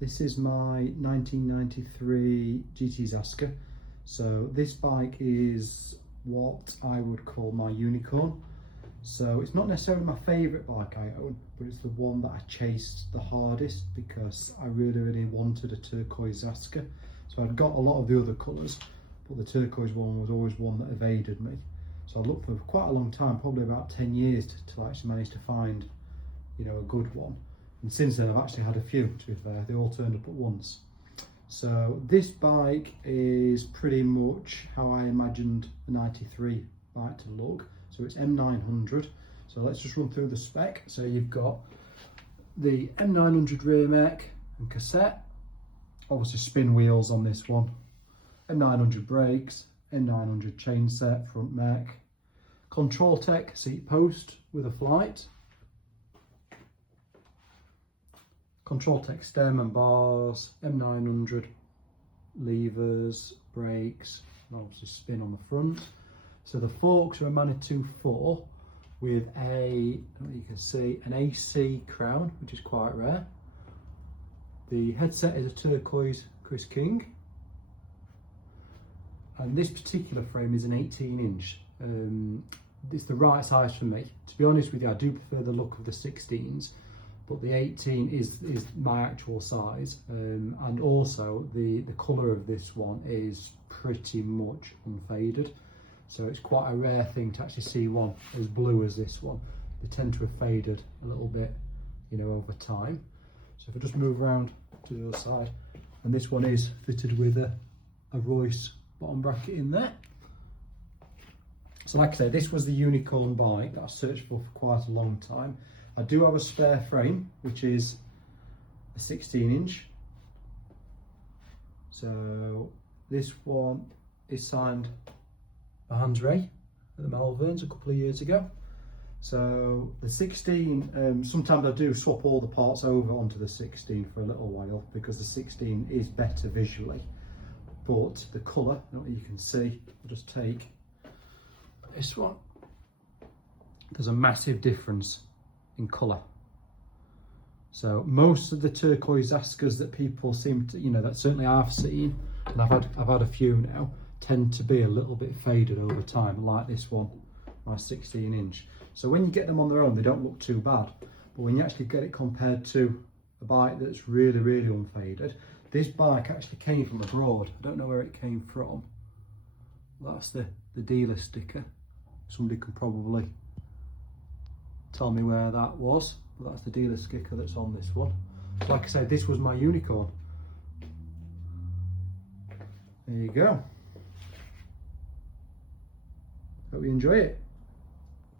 This is my 1993 GT Zaskar. So this bike is what I would call my unicorn. So it's not necessarily my favourite bike I own, but it's the one that I chased the hardest because I really wanted a turquoise Zaskar. So I'd got a lot of the other colours, but the turquoise one was always one that evaded me. So I looked for quite a long time, probably about 10 years to actually manage to find, you know, a good one. And since then I've actually had a few, to be fair. They all turned up at once. So this bike is pretty much how I imagined the 93 bike to look. So it's M900. So let's just run through the spec. So you've got the M900 rear mech and cassette. Obviously spin wheels on this one. M900 brakes, M900 chain set, front mech. Control Tech seat post with a flight. Control Tech stem and bars, M900 levers, brakes, and obviously spin on the front. So the forks are a Manitou 4 with you can see, an AC crown, which is quite rare. The headset is a Turquoise Chris King. And this particular frame is an 18-inch. It's the right size for me. To be honest with you, I do prefer the look of the 16s. But the 18 is my actual size, and also the colour of this one is pretty much unfaded, so it's quite a rare thing to actually see one as blue as this one. They tend to have faded a little bit, you know, over time. So if I just move around to the other side, and this one is fitted with a Royce bottom bracket in there. So like I say, this was the unicorn bike that I searched for quite a long time. I do have a spare frame, which is a 16-inch. So this one is signed by Hans Ray at the Malverns a couple of years ago. So the 16, sometimes I do swap all the parts over onto the 16 for a little while because the 16 is better visually. But the colour, you can see, I'll just take this one. There's a massive difference in colour. So most of the turquoise Zaskars that people seem to, you know, that certainly I've seen, and I've had a few now, tend to be a little bit faded over time, like this one, my 16-inch. So when you get them on their own, they don't look too bad. But when you actually get it compared to a bike that's really unfaded, this bike actually came from abroad. I don't know where it came from. That's the dealer sticker. Somebody can probably tell me where that was, but that's the dealer sticker that's on this one. So like I said, this was my unicorn. There you go. Hope you enjoy it.